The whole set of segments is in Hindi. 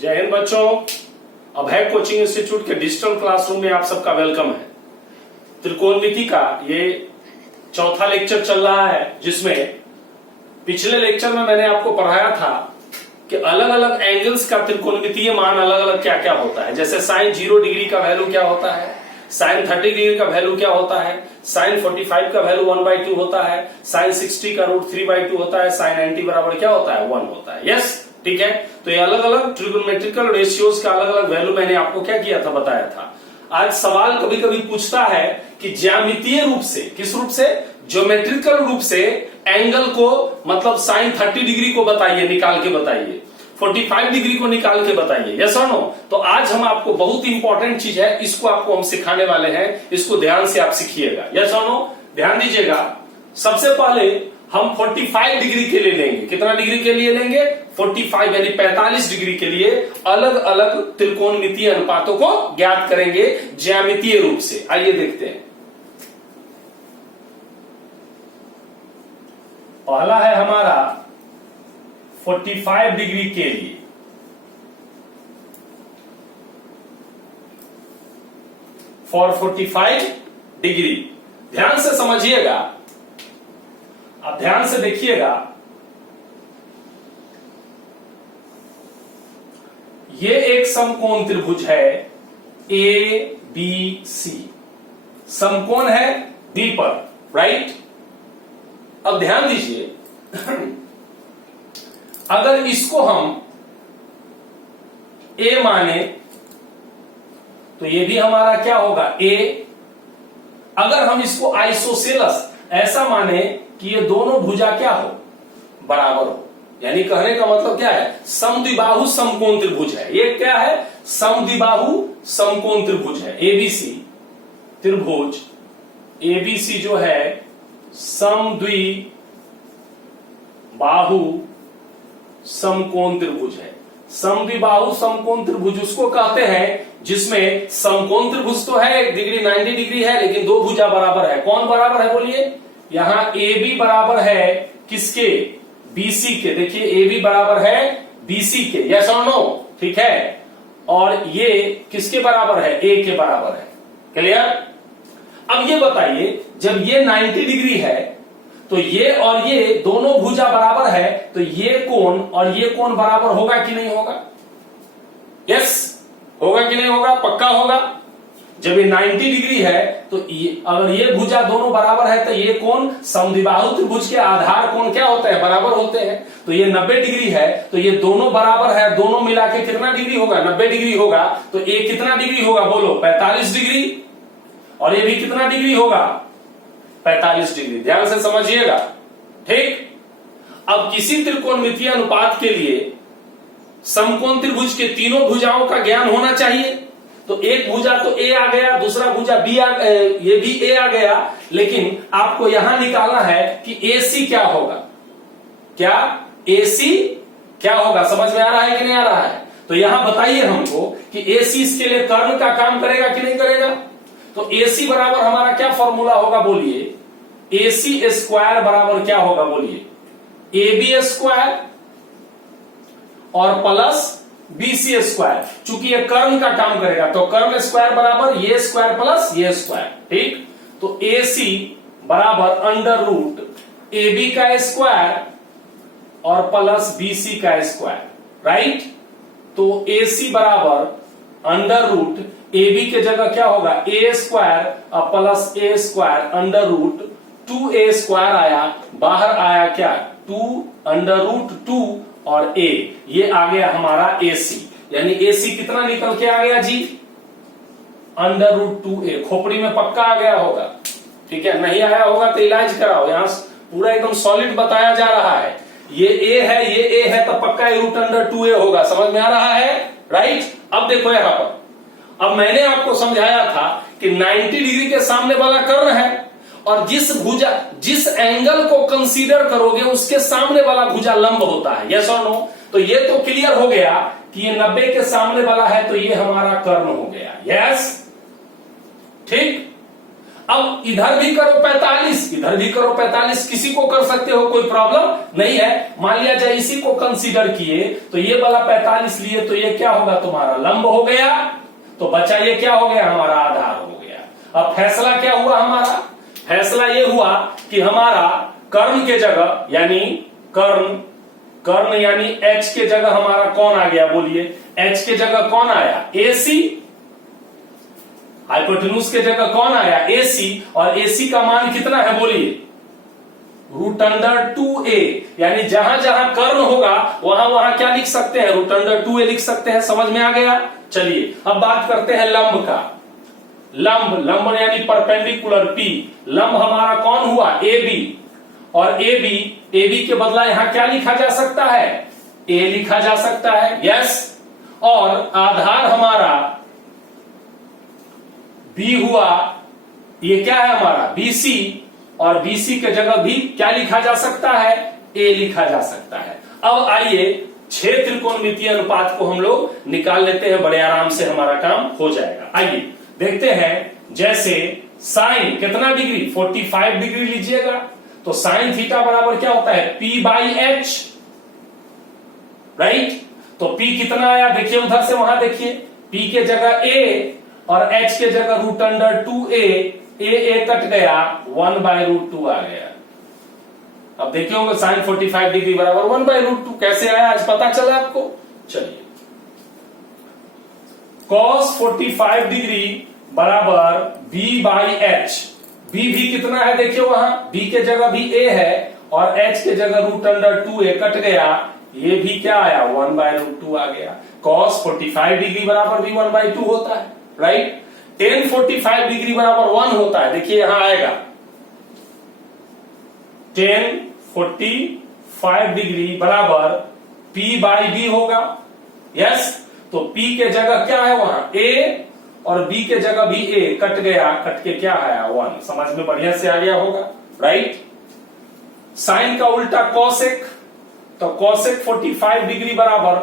जय हिंद बच्चों, अभय कोचिंग इंस्टीट्यूट के डिजिटल क्लासरूम में आप सबका वेलकम है। त्रिकोणमिति का ये चौथा लेक्चर चल रहा है, जिसमें पिछले लेक्चर में मैंने आपको पढ़ाया था कि अलग अलग एंगल्स का त्रिकोणमितीय मान अलग अलग क्या क्या होता है। जैसे साइन 0 डिग्री का वैल्यू क्या होता है, साइन 30 डिग्री का वैल्यू क्या होता है, साइन 45 का वैल्यू 1/2 होता है, साइन 60 का रूट 3/2 होता है, साइन 90 बराबर क्या होता है 1 होता है। यस, ठीक है। तो ये अलग अलग ट्रिगोनोमेट्रिकल रेशियोज का अलग अलग वैल्यू मैंने आपको क्या किया था, बताया था। आज सवाल कभी कभी पूछता है कि ज्यामितीय रूप से, किस रूप से, ज्योमेट्रिकल रूप से एंगल को, मतलब साइन 30 डिग्री को बताइए, निकाल के बताइए, 45 डिग्री को निकाल के बताइए। यस और नो। तो आज हम आपको बहुत इंपॉर्टेंट चीज है, इसको आपको हम सिखाने वाले हैं, इसको ध्यान से आप सीखिएगा। यस और नो, ध्यान दीजिएगा। सबसे पहले हम 45 डिग्री के लिए लेंगे। कितना डिग्री के लिए लेंगे? 45 यानी 45 डिग्री के लिए अलग अलग त्रिकोणमितीय अनुपातों को ज्ञात करेंगे ज्यामितीय रूप से। आइए देखते हैं। पहला है हमारा 45 डिग्री के लिए। फॉर 45 डिग्री ध्यान से समझिएगा, आप ध्यान से देखिएगा। ये एक समकोण त्रिभुज है ए बी सी, समकोण है बी पर, राइट। अब ध्यान दीजिए, अगर इसको हम ए माने तो ये भी हमारा क्या होगा ए। अगर हम इसको आइसोसेलस ऐसा माने कि ये दोनों भुजा क्या हो, बराबर हो, यानी कहने का मतलब क्या है, समद्विबाहु समकोण त्रिभुज है। ये क्या है? समद्विबाहु समकोण त्रिभुज है। एबीसी त्रिभुज, एबीसी जो है समद्विबाहु समकोण त्रिभुज है। समद्विबाहु समकोण त्रिभुज उसको कहते हैं जिसमें समकोण त्रिभुज तो है, एक डिग्री 90 डिग्री है, लेकिन दो भुजा बराबर है। कौन बराबर है बोलिए? यहां ए बी बराबर है किसके? बीसी के। देखिए ए बी बराबर है बीसी के। यस और नो, ठीक है। और ये किसके बराबर है? ए के बराबर है। क्लियर? अब ये बताइए, जब ये 90 डिग्री है तो ये और ये दोनों भुजा बराबर है, तो ये कोण और ये कोण बराबर होगा कि नहीं होगा? यस, होगा कि नहीं होगा? पक्का होगा। जब ये 90 डिग्री है तो अगर ये भुजा दोनों बराबर है तो ये कोण समद्विबाहु त्रिभुज के आधार कोण क्या होते हैं? बराबर होते हैं। तो ये 90 डिग्री है तो ये दोनों बराबर है, दोनों मिला के कितना डिग्री होगा? 90 डिग्री होगा। तो ये कितना डिग्री होगा बोलो? 45 डिग्री। और ये भी कितना डिग्री होगा? 45 डिग्री। ध्यान से समझिएगा, ठीक। अब किसी त्रिकोणमितीय अनुपात के लिए समकोण त्रिभुज के तीनों भुजाओं का ज्ञान होना चाहिए। तो एक भुजा तो ए आ गया, दूसरा भुजा बी ये भी ए आ गया, लेकिन आपको यहां निकालना है कि एसी क्या होगा। क्या एसी क्या होगा? समझ में आ रहा है कि नहीं आ रहा है? तो यहां बताइए हमको कि एसी इसके लिए कर्ण का काम करेगा कि नहीं करेगा। तो एसी बराबर हमारा क्या फॉर्मूला होगा बोलिए? एसी स्क्वायर बराबर क्या होगा बोलिए? ए बी स्क्वायर और प्लस बीसी स्क्वायर। चूंकि ये कर्ण का काम करेगा तो कर्ण स्क्वायर बराबर ये स्क्वायर प्लस ये स्क्वायर, ठीक। तो एसी बराबर अंडर रूट ए बी का स्क्वायर और प्लस बीसी का स्क्वायर, राइट। तो एसी बराबर अंडर रूट ए बी के जगह क्या होगा? ए स्क्वायर और plus A square under root 2a square आया, बाहर आया क्या? 2 अंडर रूट 2 और a, ये आ गया हमारा AC। यानी AC कितना निकल के आ गया जी? Under root 2a। खोपड़ी में पक्का आ गया होगा, ठीक है। नहीं आया होगा तो इलाज कराओ, यहां पूरा एकदम सॉलिड बताया जा रहा है। ये a है, ये a है, तो पक्का रूट अंडर 2a होगा। समझ में आ रहा है, राइट। अब देखो यहां पर, अब मैंने आपको समझाया था कि 90 डिग्री के सामने वाला कर्ण है, और जिस एंगल को कंसीडर करोगे उसके सामने वाला भुजा लंब होता है। यस और नो। तो ये तो क्लियर हो गया कि ये 90 के सामने वाला है, तो ये हमारा कर्ण हो गया। यस, ठीक। अब इधर भी करो 45, इधर भी करो 45, किसी को कर सकते हो, कोई प्रॉब्लम नहीं है। मान लिया जाए इसी को कंसीडर किए तो ये वाला 45 लिए तो ये क्या होगा तुम्हारा लंब हो गया, तो बचा ये क्या हो गया हमारा आधार हो गया। अब फैसला क्या हुआ हमारा, फैसला ये हुआ कि हमारा कर्ण के जगह यानी कर्ण यानी एच के जगह हमारा कौन आ गया, बोलिए एच के जगह कौन आया, एसी। हाइपोटेन्यूज के जगह कौन आया, एसी। और एसी का मान कितना है बोलिए, √2a। यानी जहां जहां कर्ण होगा वहां वहां क्या लिख सकते हैं, √2a लिख सकते हैं। समझ में आ गया। चलिए अब बात करते हैं लंब का। लंब यानी परपेंडिकुलर P। लंब हमारा कौन हुआ, AB। और AB के बदला यहां क्या लिखा जा सकता है, A लिखा जा सकता है, यस। और आधार हमारा B हुआ, ये क्या है हमारा BC। और BC के जगह भी क्या लिखा जा सकता है, A लिखा जा सकता है। अब आइए 6 त्रिकोणमितीय अनुपात को हम लोग निकाल लेते हैं, बड़े आराम से हमारा काम हो जाएगा। आइए देखते हैं। जैसे साइन कितना डिग्री, 45 डिग्री लीजिएगा, तो साइन थीटा बराबर क्या होता है, P/H, राइट। तो P कितना आया, देखिए उधर से वहां देखिए, P के जगह A और H के जगह √2a, a कट गया, 1/√2 आ गया। अब देखिए होंगे साइन 45 डिग्री बराबर 1/√2 कैसे आया, आज पता चला आपको। चलिए cos 45 डिग्री बराबर B/H। B भी कितना है देखिए, वहां B के जगह भी A है और H के जगह √2a कट गया, ये भी क्या आया 1/√2 आ गया। cos 45 डिग्री बराबर भी 1/2 होता है, राइट। tan 45 डिग्री बराबर 1 होता है, देखिए यहां आएगा tan 45 डिग्री बराबर P/B होगा, यस। तो P के जगह क्या है वहां A और B के जगह भी A कट गया, कट के क्या आया 1। समझ में बढ़िया से आ गया होगा, राइट। साइन का उल्टा cosec, तो cosec 45 डिग्री बराबर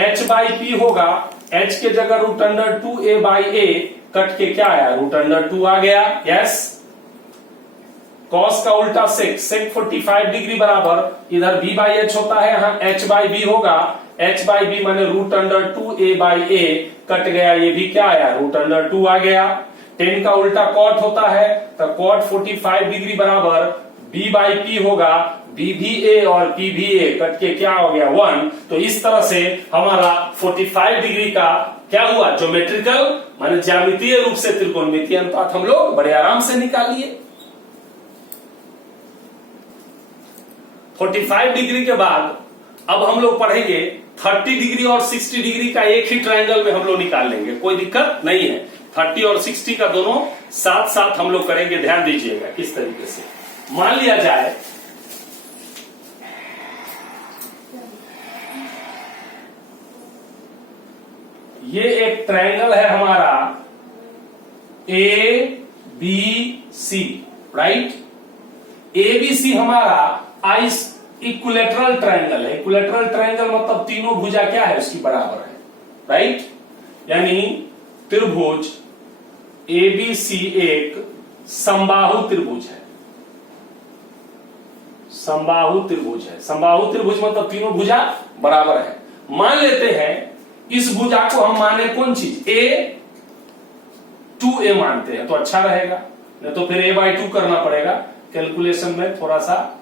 H/P होगा। H के जगह √2a/a कट के क्या आया √2 आ गया, यस। cos का उल्टा sec 45 डिग्री बराबर इधर B/H होता है, यहां H/B होगा। H/B माने √2a/a कट गया, ये भी क्या आया √2 आ गया। tan का उल्टा cot होता है, तो cot 45 डिग्री बराबर B/P होगा। B भी A और P भी A कट के क्या हो गया 1। तो इस तरह से हमारा 45 डिग्री का क्या हुआ, ज्योमेट्रिकल माने ज्यामितीय रूप से त्रिकोणमितीय अनुपात हम लोग बड़े आराम से निकाल लिए। 45 डिग्री के बाद अब हम लोग पढ़ेंगे 30 डिग्री और 60 डिग्री का एक ही ट्रायंगल में हम लोग निकाल लेंगे, कोई दिक्कत नहीं है। 30 और 60 का दोनों साथ साथ हम लोग करेंगे, ध्यान दीजिएगा किस तरीके से। मान लिया जाए ये एक ट्रायंगल है हमारा ABC, राइट। ABC हमारा इक्विलेटरल ट्रायंगल है। इक्विलेटरल ट्रायंगल मतलब तीनों भुजा क्या है उसकी बराबर है, राइट। यानी त्रिभुज ABC एक समबाहु त्रिभुज है। समबाहु त्रिभुज है, समबाहु त्रिभुज मतलब तीनों भुजा बराबर है। मान लेते हैं इस भुजा को हम माने कौन चीज, A/2a मानते हैं तो अच्छा रहेगा, नहीं तो फिर A/2 करना पड़ेगा, कैलकुलेशन में थोड़ा सा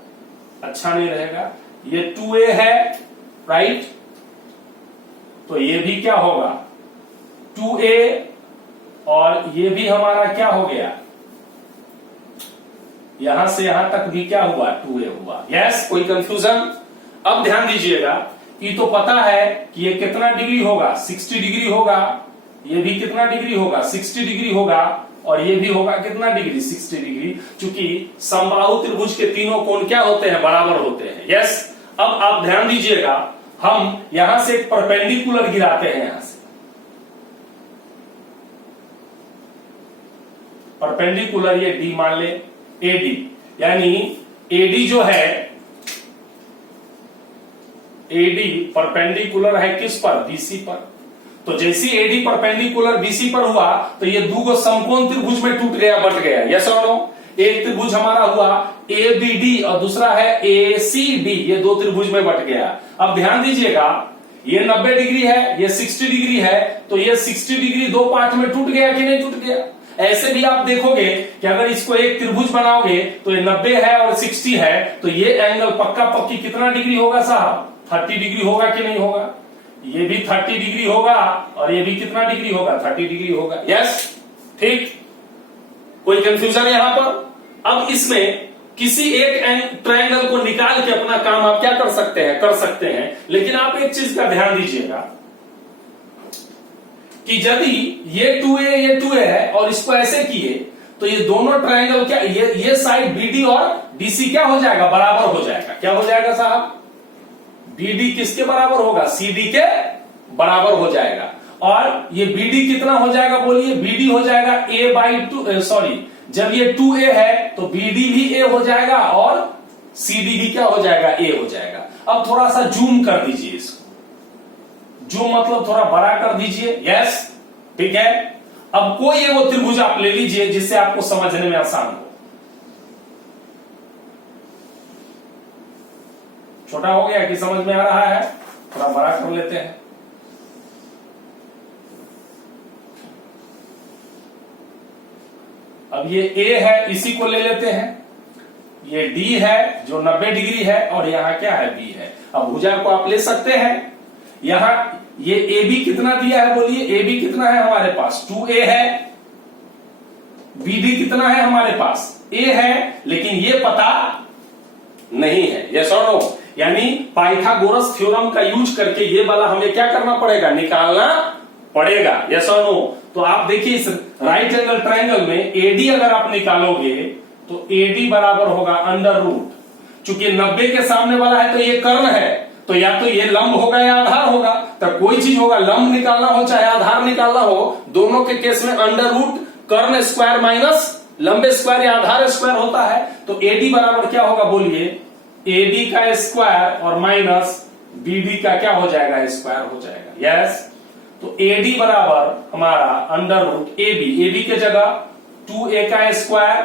अच्छा नहीं रहेगा। ये 2a है, राइट। तो ये भी क्या होगा 2a और ये भी हमारा क्या हो गया, यहां से यहां तक भी क्या हुआ 2a हुआ, यस। कोई कंफ्यूजन। अब ध्यान दीजिएगा, ये तो पता है कि ये कितना डिग्री होगा 60 डिग्री होगा, ये भी कितना डिग्री होगा 60 डिग्री होगा, और ये भी होगा कितना डिग्री 60 डिग्री। चूंकि समबाहु त्रिभुज के तीनों कोण क्या होते हैं, बराबर होते हैं, यस। अब आप ध्यान दीजिएगा, हम यहां से एक परपेंडिकुलर गिराते हैं, यहां से परपेंडिकुलर ये D मान ले, AD। यानी AD जो है, AD परपेंडिकुलर है किस पर, BC पर। तो जैसी एडी परपेंडिकुलर बीसी पर हुआ तो ये दो समकोण त्रिभुज में टूट गया, बट गया। यस और नो? एक त्रिभुज हमारा हुआ एबीडी और दूसरा है एसीडी, ये दो त्रिभुज में बट गया। अब ध्यान दीजिएगा, ये 90 डिग्री है, ये 60 डिग्री है, तो ये 60 डिग्री दो पार्ट में टूट गया कि नहीं टूट गया? ऐसे भी आप देखोगे कि अगर इसको एक त्रिभुज बनाओगे तो ये 90 है और 60 है, तो ये एंगल पक्का पक्की कितना डिग्री होगा साहब? 30 डिग्री होगा कि नहीं होगा? ये भी 30 डिग्री होगा और ये भी कितना डिग्री होगा? 30 डिग्री होगा। यस, ठीक, कोई कंफ्यूजन है यहां पर? अब इसमें किसी एक ट्रायंगल को निकाल के अपना काम आप क्या कर सकते हैं? कर सकते हैं, लेकिन आप एक चीज का ध्यान दीजिएगा कि यदि ये 2a ये 2a है और इसको ऐसे किए तो ये दोनों ट्रायंगल क्या, ये साइड BD और DC क्या हो जाएगा? बराबर हो जाएगा। क्या हो जाएगा साहब? BD किसके बराबर होगा? CD के बराबर हो जाएगा। और ये BD कितना हो जाएगा बोलिए? BD हो जाएगा a/2, सॉरी, जब ये 2a है तो BD भी a हो जाएगा और CD भी क्या हो जाएगा? a हो जाएगा। अब थोड़ा सा जूम कर दीजिए इसको, जूम मतलब थोड़ा बड़ा कर दीजिए। यस, ठीक है। अब कोई वो त्रिभुज आप ले लीजिए जिससे आपको समझने में आसान हो। छोटा हो गया कि समझ में आ रहा है? थोड़ा बड़ा कर लेते हैं। अब ये A है, इसी को ले लेते हैं। ये D है जो 90 डिग्री है और यहां क्या है? B है। अब भुजा को आप ले सकते हैं। यहां ये AB कितना दिया है बोलिए? AB कितना है हमारे पास? 2a है। BD कितना है हमारे पास? A है, लेकिन ये पता नहीं है। यस और नो? यानी पाइथागोरस थ्योरम का यूज करके ये वाला हमें क्या करना पड़ेगा? निकालना पड़ेगा। यस और नो? तो आप देखिए इस राइट एंगल ट्रायंगल में AD अगर आप निकालोगे तो AD बराबर होगा √, चूंकि 90 के सामने वाला है तो ये कर्ण है, तो या तो ये लंब होगा या आधार होगा। तो कोई चीज होगा, लंब निकालना हो चाहे आधार निकालना हो, दोनों के केस में √, कर्ण स्क्वायर माइनस लंबे स्क्वायर या आधार स्क्वायर होता है। तो AD बराबर क्या होगा बोलिए? AD का स्क्वायर और माइनस BD का क्या हो जाएगा? स्क्वायर हो जाएगा। यस, तो AD बराबर हमारा √AB के जगह 2a का स्क्वायर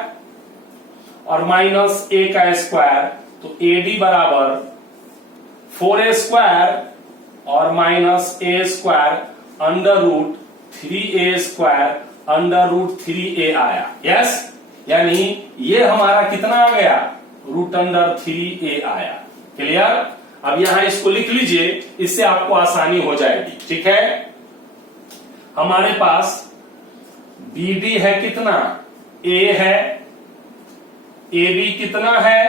और माइनस a का स्क्वायर, तो AD बराबर 4a स्क्वायर और minus a square √3a square √3a आया। यस, यानी ये हमारा कितना आ गया? √3a आया। क्लियर? अब यहां इसको लिख लीजिए, इससे आपको आसानी हो जाएगी। ठीक है, हमारे पास BD है कितना? A है, AB कितना है?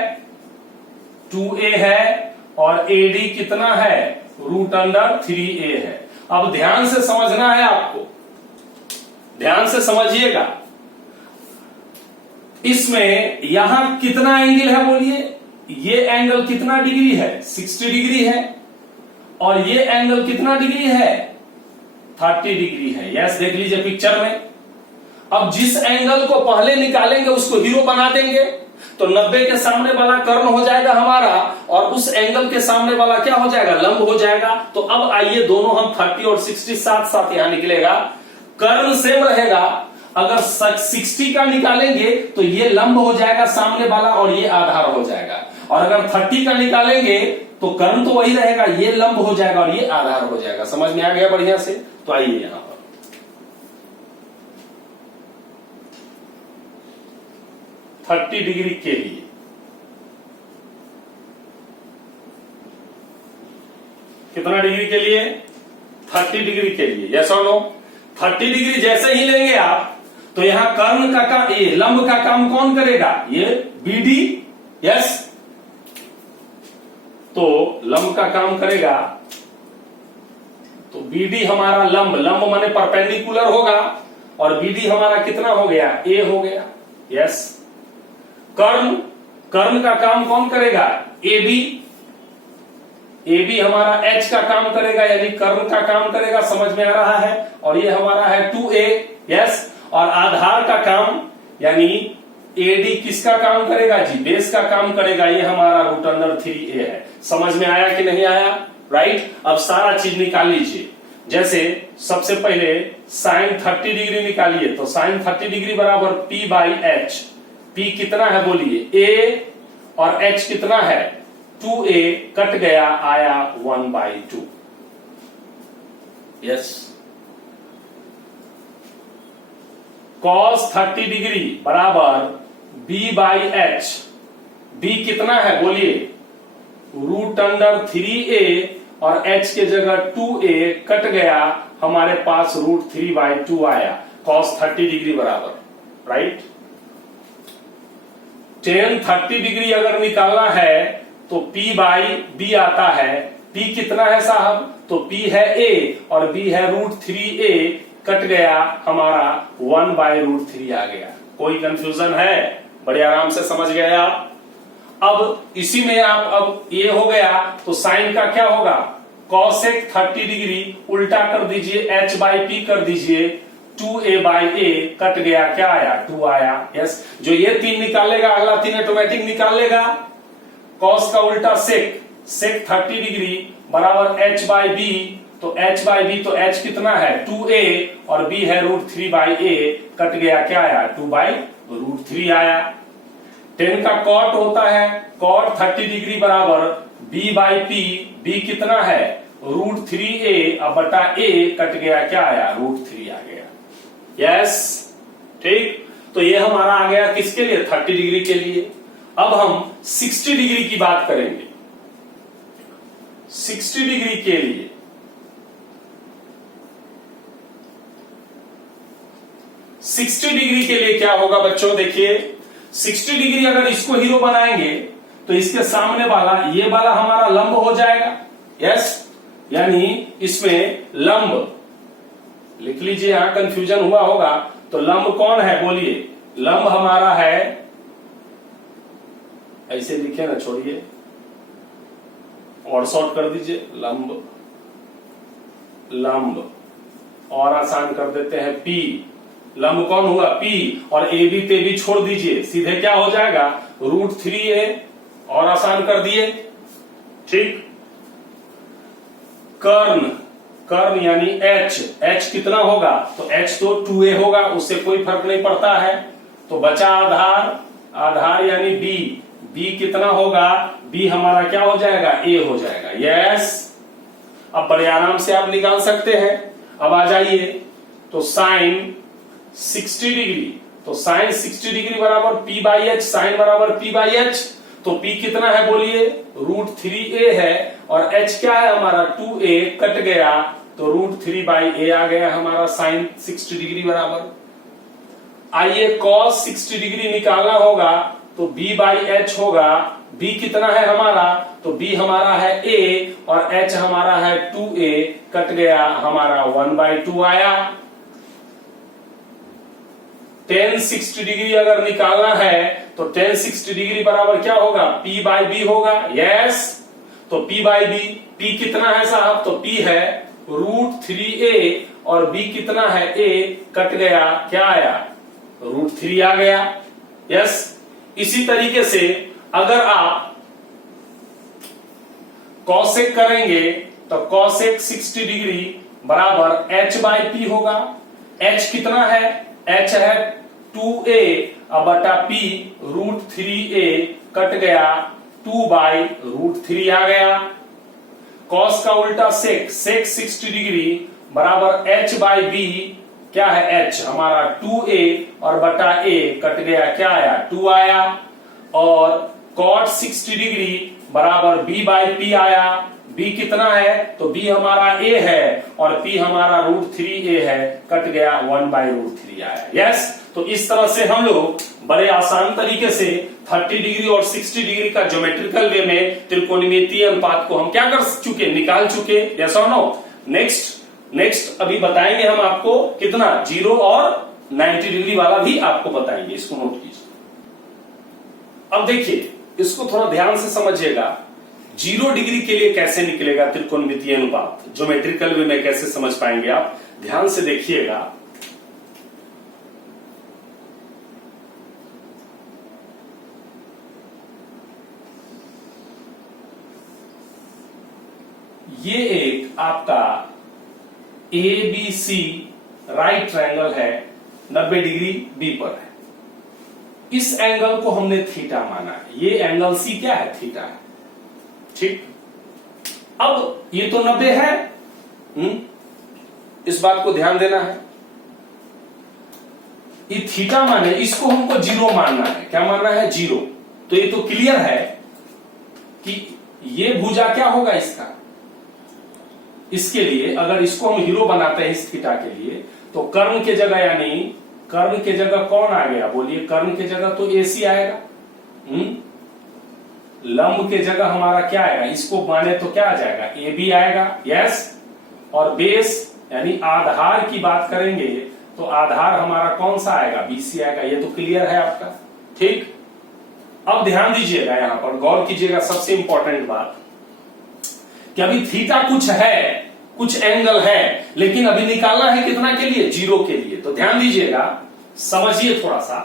2a है और AD कितना है? √3a है। अब ध्यान से समझना है आपको, ध्यान से समझिएगा। इसमें यहां कितना एंगल है बोलिए? ये एंगल कितना डिग्री है? 60 डिग्री है। और ये एंगल कितना डिग्री है? 30 डिग्री है। यस, देख लीजिए पिक्चर में। अब जिस एंगल को पहले निकालेंगे उसको हीरो बना देंगे, तो 90 के सामने वाला कर्ण हो जाएगा हमारा और उस एंगल के सामने वाला क्या हो जाएगा? लंब हो जाएगा। तो अब आइए दोनों हम 30 और 60 साथ साथ यहां निकलेगा, कर्ण सेम रहेगा। अगर 60 का निकालेंगे तो ये लंब हो जाएगा सामने वाला और ये आधार हो जाएगा, और अगर 30 का निकालेंगे तो कर्ण तो वही रहेगा, ये लंब हो जाएगा और ये आधार हो जाएगा। समझ में आ गया बढ़िया से? तो आइए यहां पर 30 डिग्री के लिए कितना डिग्री के लिए? 30 डिग्री के लिए। यस और नो? 30 डिग्री जैसे ही लेंगे आप तो यहां कर्ण का काम, ये लंब का काम कौन करेगा? ये BD। यस, तो लंब का काम करेगा, तो BD हमारा लंब माने परपेंडिकुलर होगा और BD हमारा कितना हो गया? A हो गया। यस, कर्ण का काम कौन करेगा? AB हमारा H का काम करेगा, यानी कर्ण का काम करेगा। समझ में आ रहा है? और ये हमारा है 2a। यस, और आधार का काम यानी AD किसका काम करेगा जी? बेस का काम करेगा। ये हमारा √3a है। समझ में आया कि नहीं आया? राइट। अब सारा चीज निकाल लीजिए। जैसे सबसे पहले साइन 30 डिग्री निकालिए, तो साइन 30 डिग्री बराबर P बाई एच। P कितना है बोलिए, A, और H कितना है 2A, कट गया आया 1/2। यस, cos 30 डिग्री बराबर B बाई एच। B कितना है बोलिए, √3A, और h के जगह 2A, कट गया, हमारे पास √3/2 आया, cos 30 डिग्री बराबर, राइट। tan 30 डिग्री अगर निकालना है तो P बाई B आता है। P कितना है साहब, तो P है A और B है √3A, कट गया, हमारा 1/√3 आ गया। कोई कंफ्यूजन है, बड़े आराम से समझ गए आप। अब इसी में आप, अब ये हो गया तो साइन का क्या होगा, cosec 30 डिग्री उल्टा कर दीजिए, h/p कर दीजिए, 2A बाई A, कट गया, क्या आया 2 आया। यस, जो ये 3 निकालेगा अगला 3 ऑटोमेटिक निकाल लेगा। cos का उल्टा sec 30 डिग्री बराबर h/b, तो h/b, तो h कितना है 2A और b है √3/a, कट गया, क्या आया 2/√3 आया। tan का cot होता है cot 30 डिग्री बराबर b बाई p, b कितना है √3A अब बटा a, कट गया, क्या आया √3 आ गया। यस, ठीक, तो ये हमारा आ गया किसके लिए, 30 डिग्री के लिए। अब हम 60 डिग्री की बात करेंगे। 60 डिग्री के लिए 60 डिग्री के लिए क्या होगा बच्चों, देखिए 60 डिग्री अगर इसको हीरो बनाएंगे तो इसके सामने वाला, ये वाला हमारा लंब हो जाएगा। यस, यानी इसमें लंब लिख लीजिए, यहां कंफ्यूजन हुआ होगा, तो लंब कौन है बोलिए, लंब हमारा है, ऐसे लिखे ना, छोड़िए और शॉर्ट कर दीजिए, लंब, लंब और आसान कर देते हैं P। लंब कौन हुआ P, और ए बी ते बी छोड़ दीजिए, सीधे क्या हो जाएगा √3A, और आसान कर दिए, ठीक। कर्ण, कर्ण यानी H कितना होगा, तो H तो 2A होगा, उससे कोई फर्क नहीं पड़ता है। तो बचा आधार, आधार यानी B कितना होगा, B हमारा क्या हो जाएगा A हो जाएगा। यस, अब बड़े आराम से आप निकाल सकते हैं। अब आ जाइए, तो साइन 60 डिग्री, तो साइन 60 डिग्री बराबर P बाई एच, साइन बराबर P बाई एच, तो P कितना है बोलिए √3A है, और H क्या है हमारा 2A, कट गया, तो √3/A आ गया हमारा साइन 60 डिग्री बराबर। आइए cos 60 डिग्री निकालना होगा, तो B बाई एच होगा। B कितना है हमारा, तो B हमारा है A और H हमारा है 2A, कट गया, हमारा 1/2 आया। tan 60 डिग्री अगर निकालना है तो tan 60 डिग्री बराबर क्या होगा, P बाई B होगा। यस, तो P बाई B, P कितना है साहब, तो P है √3A और B कितना है A, कट गया, क्या आया √3 आ गया। यस, इसी तरीके से अगर आप cosec करेंगे तो cosec 60 डिग्री बराबर H बाई P होगा। H कितना है, H है 2A अब बटा P √3A, कट गया, 2/√3 आ गया। cos का उल्टा sec 60 डिग्री बराबर H बाई B, क्या है H हमारा 2A और बटा A, कट गया, क्या आया 2 आया। और cot 60 डिग्री बराबर B बाई P आया। B कितना है, तो B हमारा A है और P हमारा √3A है, कट गया, 1/√3 आया। यस, तो इस तरह से हम लोग बड़े आसान तरीके से 30 डिग्री और 60 डिग्री का ज्योमेट्रिकल वे में त्रिकोणमितीय अनुपात को हम क्या कर चुके, निकाल चुके। यस और नो। नेक्स्ट अभी बताएंगे हम आपको कितना, 0 और 90 डिग्री वाला भी आपको बताएंगे, इसको नोट कीजिए। अब देखिए, इसको थोड़ा ध्यान से समझिएगा, 0 डिग्री के लिए कैसे निकलेगा त्रिकोणमितीय अनुपात, ज्योमेट्रिकल वे में कैसे समझ पाएंगे आप, ध्यान से देखिएगा। ये एक आपका A B C right triangle है, 90 डिग्री बी पर है। इस एंगल को हमने थीटा माना है, ये एंगल सी क्या है, थीटा है। ठीक, अब ये तो 90 है, इस बात को ध्यान देना है। ये थीटा माने इसको हमको जीरो मानना है। क्या मानना है, जीरो। तो ये तो क्लियर है कि ये भुजा क्या होगा इसका, इसके लिए अगर इसको हम हीरो बनाते हैं इस थीटा के लिए, तो कर्ण के जगह, यानी कर्ण के जगह कौन आ गया बोलिए, कर्ण के जगह तो AC आएगा। लंब के जगह हमारा क्या आएगा, इसको माने तो क्या आ जाएगा, AB आएगा। यस, और बेस यानी आधार की बात करेंगे तो आधार हमारा कौन सा आएगा, BC आएगा। ये तो क्लियर है आपका। ठीक, अब ध्यान दीजिएगा, यहां पर गौर कीजिएगा, सबसे इंपॉर्टेंट बात कि अभी थीटा कुछ है, कुछ एंगल है, लेकिन अभी निकालना है कितना के लिए, जीरो के लिए। तो ध्यान दीजिएगा, समझिए थोड़ा सा,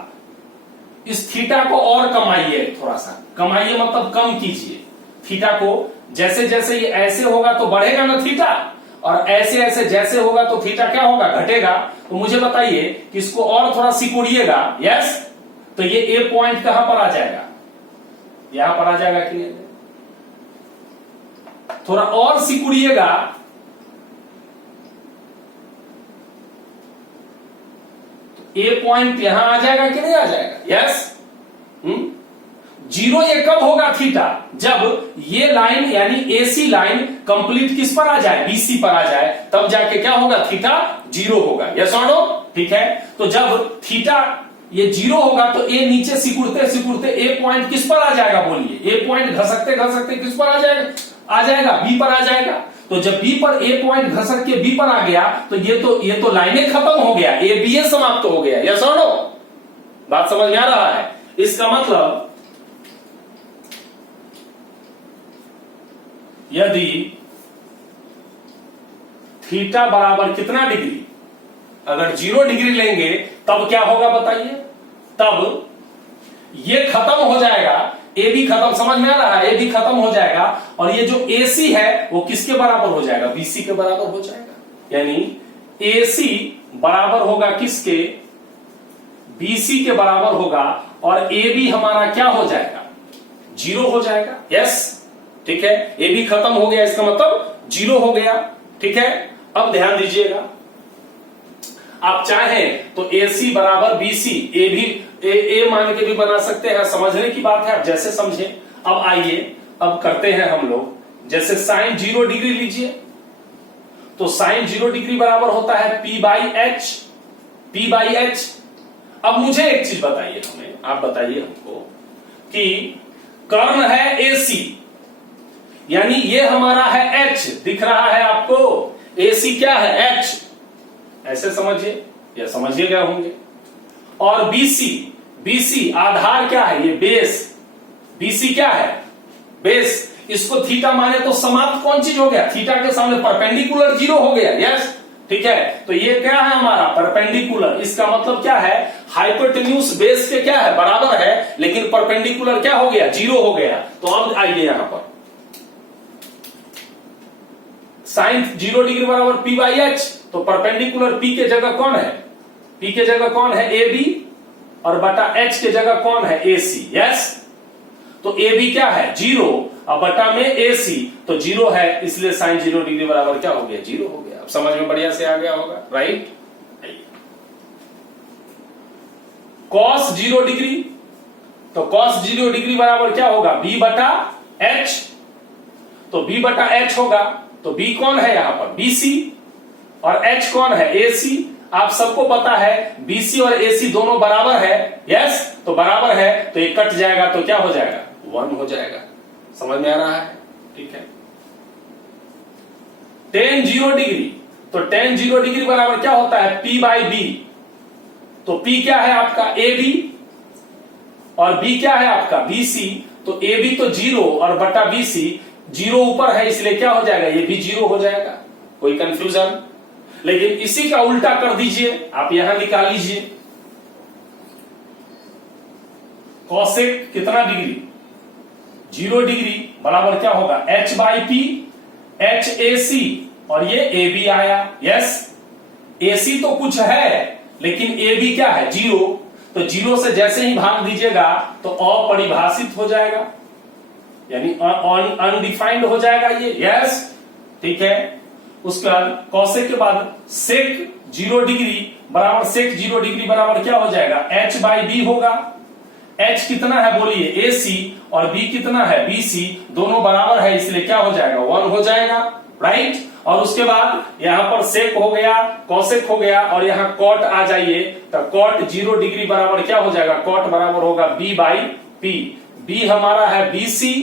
इस थीटा को और कमाइए, थोड़ा सा कमाइए मतलब कम कीजिए थीटा को। जैसे जैसे ये ऐसे होगा तो बढ़ेगा ना थीटा, और ऐसे ऐसे जैसे होगा तो थीटा क्या होगा, घटेगा। तो मुझे बताइए कि इसको और थोड़ा सिकुड़िएगा। यस, तो ये ए पॉइंट कहां पर आ जाएगा, यहां पर आ जाएगा कि नहीं, थोड़ा और सिकुड़िएगा, तो ए पॉइंट यहां आ जाएगा कि नहीं आ जाएगा। यस, जीरो ये कब होगा थीटा, जब ये लाइन यानी AC लाइन कंप्लीट किस पर आ जाए, BC पर आ जाए, तब जाके क्या होगा, थीटा जीरो होगा। यस और नो, ठीक है। तो जब थीटा ये जीरो होगा तो ए नीचे सिकुड़ते सिकुड़ते ए पॉइंट किस पर आ जाएगा बोलिए, ए पॉइंट घसकते घसकते किस पर आ जाएगा, आ जाएगा बी पर आ जाएगा। तो जब बी पर ए पॉइंट घसक के बी पर आ गया तो ये तो लाइनें खत्म हो गया, ए बी ए समाप्त हो गया। यस और नो, बात समझ में आ रहा है। इसका मतलब यदि थीटा बराबर कितना डिग्री, अगर 0 डिग्री लेंगे तब क्या होगा बताइए, तब ये खत्म हो जाएगा, ए बी खत्म, समझ में आ रहा है, ए बी खत्म हो जाएगा, और ये जो AC है वो किसके बराबर हो जाएगा, BC के बराबर हो जाएगा। यानी AC बराबर होगा किसके, BC के बराबर होगा, और AB हमारा क्या हो जाएगा, 0 हो जाएगा। यस, ठीक है, ए बी खत्म हो गया, इसका मतलब 0 हो गया। ठीक है, अब ध्यान दीजिएगा, आप चाहें तो AC बराबर BC, ए भी ए मान के भी बना सकते हैं, समझने की बात है, आप जैसे समझे। अब आइए, अब करते हैं हम लोग, जैसे साइन 0 डिग्री लीजिए, तो साइन 0 डिग्री बराबर होता है P बाई H। अब मुझे एक चीज बताइए, हमें आप बताइए हमको कि कर्ण है AC, यानी ये हमारा है H, दिख रहा है आपको, AC क्या है, H, ऐसे समझिए या समझिए क्या होंगे। और BC आधार क्या है, ये बेस, BC क्या है, बेस। इसको थीटा माने तो समाप्त कौन चीज हो गया, थीटा के सामने परपेंडिकुलर 0 हो गया। यस, ठीक है, तो ये क्या है हमारा परपेंडिकुलर, इसका मतलब क्या है, हाइपोटेन्यूज बेस के क्या है, बराबर है, लेकिन परपेंडिकुलर क्या हो गया, 0 हो गया। तो अब आइए यहां पर, साइन 0 डिग्री बराबर P बाई H, तो परपेंडिकुलर P के जगह कौन है, P के जगह कौन है, AB, और बटा H के जगह कौन है, AC। यस, तो AB क्या है, 0, और बटा में AC, तो 0 है, इसलिए साइन 0 डिग्री बराबर क्या हो गया, 0 हो गया। अब समझ में बढ़िया से आ गया होगा, राइट। कॉस 0 डिग्री, तो कॉस 0 डिग्री बराबर क्या होगा, B बटा H, तो B बटा H होगा, तो B कौन है यहां पर, BC, और H कौन है, AC। आप सबको पता है BC और AC दोनों बराबर है। यस, तो बराबर है, तो ये कट जाएगा, तो क्या हो जाएगा, 1 हो जाएगा। समझ में आ रहा है, ठीक है। tan 0 डिग्री, तो tan 0 डिग्री बराबर क्या होता है, P बाई B, तो P क्या है आपका, AB, और B क्या है आपका, BC, तो AB तो 0 और बटा BC, 0 ऊपर है इसलिए क्या हो जाएगा, ये भी 0 हो जाएगा। कोई कंफ्यूजन, लेकिन इसी का उल्टा कर दीजिए, आप यहां निकाल लीजिए, कॉसेक कितना डिग्री, 0 डिग्री बराबर क्या होगा, H बाई P, HAC, और ये ए बी आया। यस, ए सी तो कुछ है लेकिन ए बी क्या है, जीरो। तो जीरो से जैसे ही भाग दीजिएगा तो अपरिभाषित हो जाएगा, यानी अनडिफाइंड हो जाएगा ये। यस, ठीक है। उसके बाद कौशिक के बाद सेक 0 डिग्री बराबर सेक 0 डिग्री बराबर क्या हो जाएगा, h बाई बी होगा। h कितना है बोलिए, ए सी, और b कितना है, बी सी, दोनों बराबर है इसलिए क्या हो जाएगा, 1 हो जाएगा। राइट, और उसके बाद यहां पर सेक हो गया, कौशिक हो गया, और यहां कॉट आ जाइए तो कॉट 0 डिग्री बराबर क्या हो जाएगा, कॉट बराबर होगा b बाई पी। b हमारा है बी सी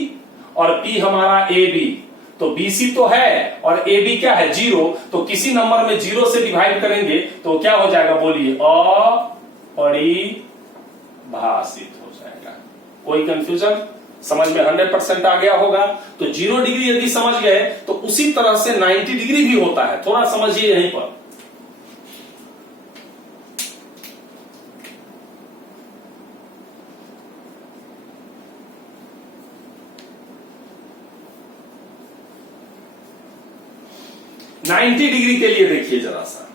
और p हमारा ए बी। तो BC तो है और AB क्या है, 0। तो किसी नंबर में 0 से डिवाइड करेंगे तो क्या हो जाएगा बोलिए, अपरिभाषित हो जाएगा। कोई कंफ्यूजन, समझ में 100% आ गया होगा। तो 0 डिग्री यदि समझ गए तो उसी तरह से 90 डिग्री भी होता है, थोड़ा समझिए यहीं पर। नाइन्टी डिग्री के लिए देखिए जरा सा,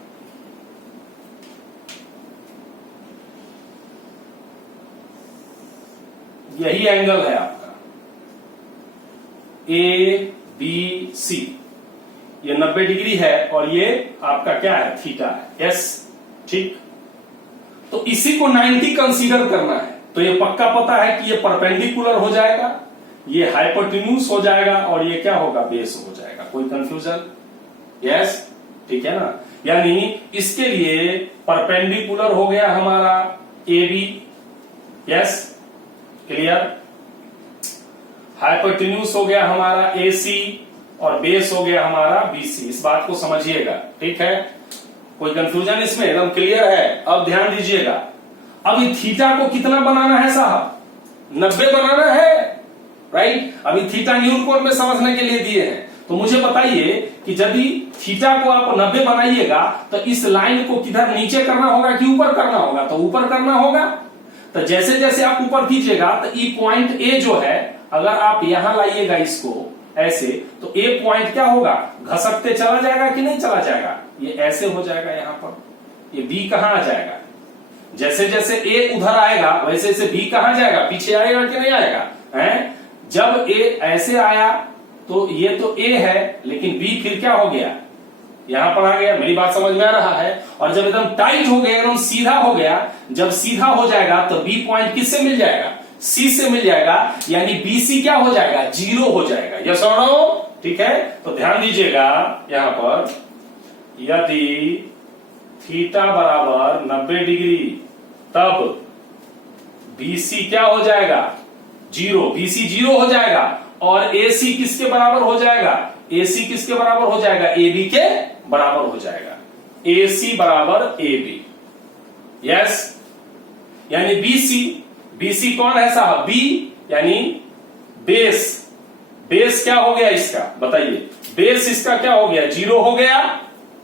यही एंगल है आपका ए बी सी, ये 90 डिग्री है और ये आपका क्या है, थीटा है। यस, ठीक। तो इसी को 90 कंसीडर करना है। तो ये पक्का पता है कि ये परपेंडिकुलर हो जाएगा, ये हाइपोटेन्यूज हो जाएगा और ये क्या होगा, बेस हो जाएगा। कोई कंफ्यूजन? यस, ठीक है ना। यानी इसके लिए परपेंडिकुलर हो गया हमारा A B. Yes, clear. Hypotenuse हो गया हमारा ए सी और बेस हो गया हमारा बी सी। इस बात को समझिएगा, ठीक है। कोई कंफ्यूजन इसमें, एकदम क्लियर है। अब ध्यान दीजिएगा, अब ये थीटा को कितना बनाना है साहब, 90 बनाना है। राइट, अभी थीटा न्यूटन कोण में समझने के लिए दिए हैं। तो मुझे बताइए कि यदि थीटा को आप 90 बनाइएगा तो इस लाइन को किधर नीचे करना होगा कि ऊपर करना होगा, तो ऊपर करना होगा। तो जैसे जैसे आप ऊपर कीजिएगा तो ई पॉइंट ए जो है, अगर आप यहां लाइएगा इसको ऐसे, तो ए पॉइंट क्या होगा, घसकते चला जाएगा कि नहीं चला जाएगा, ये ऐसे हो जाएगा। यहां पर ये बी कहां आ जाएगा, जैसे जैसे ए उधर आएगा वैसे वैसे बी कहां जाएगा, पीछे आएगा कि नहीं आएगा है। जब ए ऐसे आया तो ये तो ए है लेकिन बी फिर क्या हो गया, यहां पर आ गया। मेरी बात समझ में आ रहा है। और जब एकदम टाइट हो गया, एकदम सीधा हो गया, जब सीधा हो जाएगा तो बी पॉइंट किससे मिल जाएगा, सी से मिल जाएगा। यानी बीसी क्या हो जाएगा, 0 हो जाएगा। यस और नो, ठीक है। तो ध्यान दीजिएगा यहां पर, यदि थीटा बराबर 90 डिग्री तब बीसी क्या हो जाएगा, 0। बीसी 0 हो जाएगा और एसी किसके बराबर हो जाएगा, एसी किसके बराबर हो जाएगा, एबी के बराबर हो जाएगा। एसी बराबर एबी। यस, यानी बीसी, बीसी कौन है साहब, बी, यानी बेस। बेस क्या हो गया इसका बताइए, बेस इसका क्या हो गया, 0 हो गया।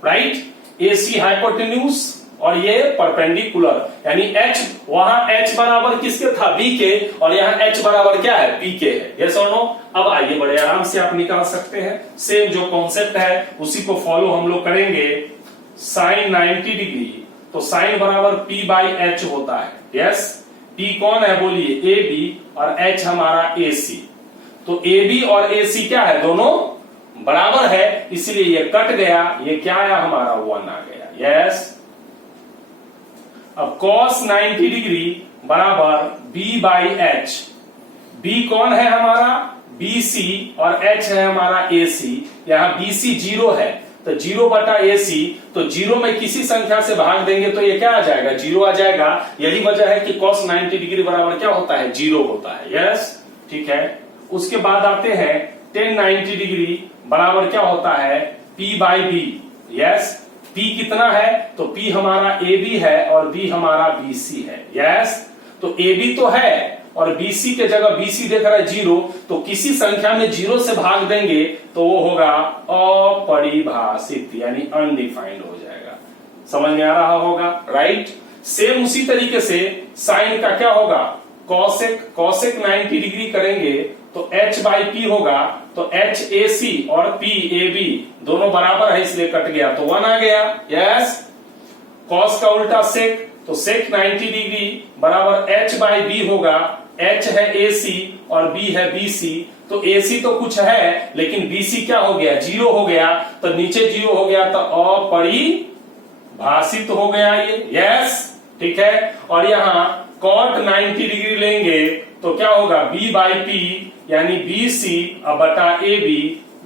राइट, एसी हाइपोटेन्यूज और ये परपेंडिकुलर, यानी H, वहां H बराबर किसके था, B के, और यहां H बराबर क्या है, P के है। यस और नो। अब आइए बड़े आराम से आप निकाल सकते हैं। सेम जो कॉन्सेप्ट है उसी को फॉलो हम लोग करेंगे। साइन 90 डिग्री, तो साइन बराबर P बाई H होता है। यस, P कौन है बोलिए, AB, और H हमारा AC। तो AB और AC क्या है, दोनों बराबर है, इसलिए ये कट गया, ये क्या आया हमारा, 1 आ गया। यस, अब cos 90 डिग्री बराबर B बाई H। B कौन है हमारा, BC, और H है हमारा AC। यहां BC 0 है तो 0 बटा AC, तो 0 में किसी संख्या से भाग देंगे तो ये क्या आ जाएगा, 0 आ जाएगा। यही वजह है कि cos 90 डिग्री बराबर क्या होता है, 0 होता है। यस, ठीक है। उसके बाद आते हैं tan 90 डिग्री बराबर क्या होता है, P by B। Yes, P कितना है, तो P हमारा AB है और B हमारा BC है। यस, तो AB तो है और BC के जगह BC देख रहा है 0, तो किसी संख्या में 0 से भाग देंगे तो वो होगा अपरिभाषित, यानी अनडिफाइंड हो जाएगा। समझ में आ रहा होगा, राइट। सेम उसी तरीके से साइन का क्या होगा, कॉसेक 90 डिग्री करेंगे तो h बाई पी होगा, तो एच ए सी और पी ए बी दोनों बराबर है इसलिए कट गया तो 1 आ गया। यस, कॉस का उल्टा सेक, तो सेक 90 डिग्री बराबर h बाई बी होगा। h है ए सी और b है बी सी, तो ए सी तो कुछ है लेकिन बी सी क्या हो गया, 0 हो गया, तो नीचे 0 हो गया तो अपरिभाषित हो गया ये। यस, ठीक है। और यहाँ कॉट 90 डिग्री लेंगे तो क्या होगा, b बाई पी यानी बी सी और बटा ए बी,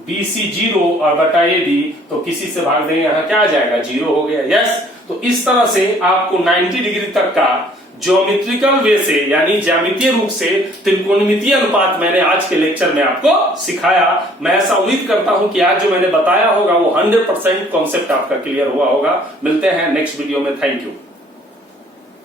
बी सी 0 और बटा ए बी, तो किसी से भाग देंगे यहाँ क्या आ जाएगा, 0 हो गया। यस, तो इस तरह से आपको 90 डिग्री तक का ज्योमेट्रिकल वे से यानी ज्यामितीय रूप से त्रिकोणमितीय अनुपात मैंने आज के लेक्चर में आपको सिखाया। मैं ऐसा उम्मीद करता हूं कि आज जो मैंने बताया होगा वो 100% कॉन्सेप्ट आपका क्लियर हुआ होगा। मिलते हैं नेक्स्ट वीडियो में। Thank you.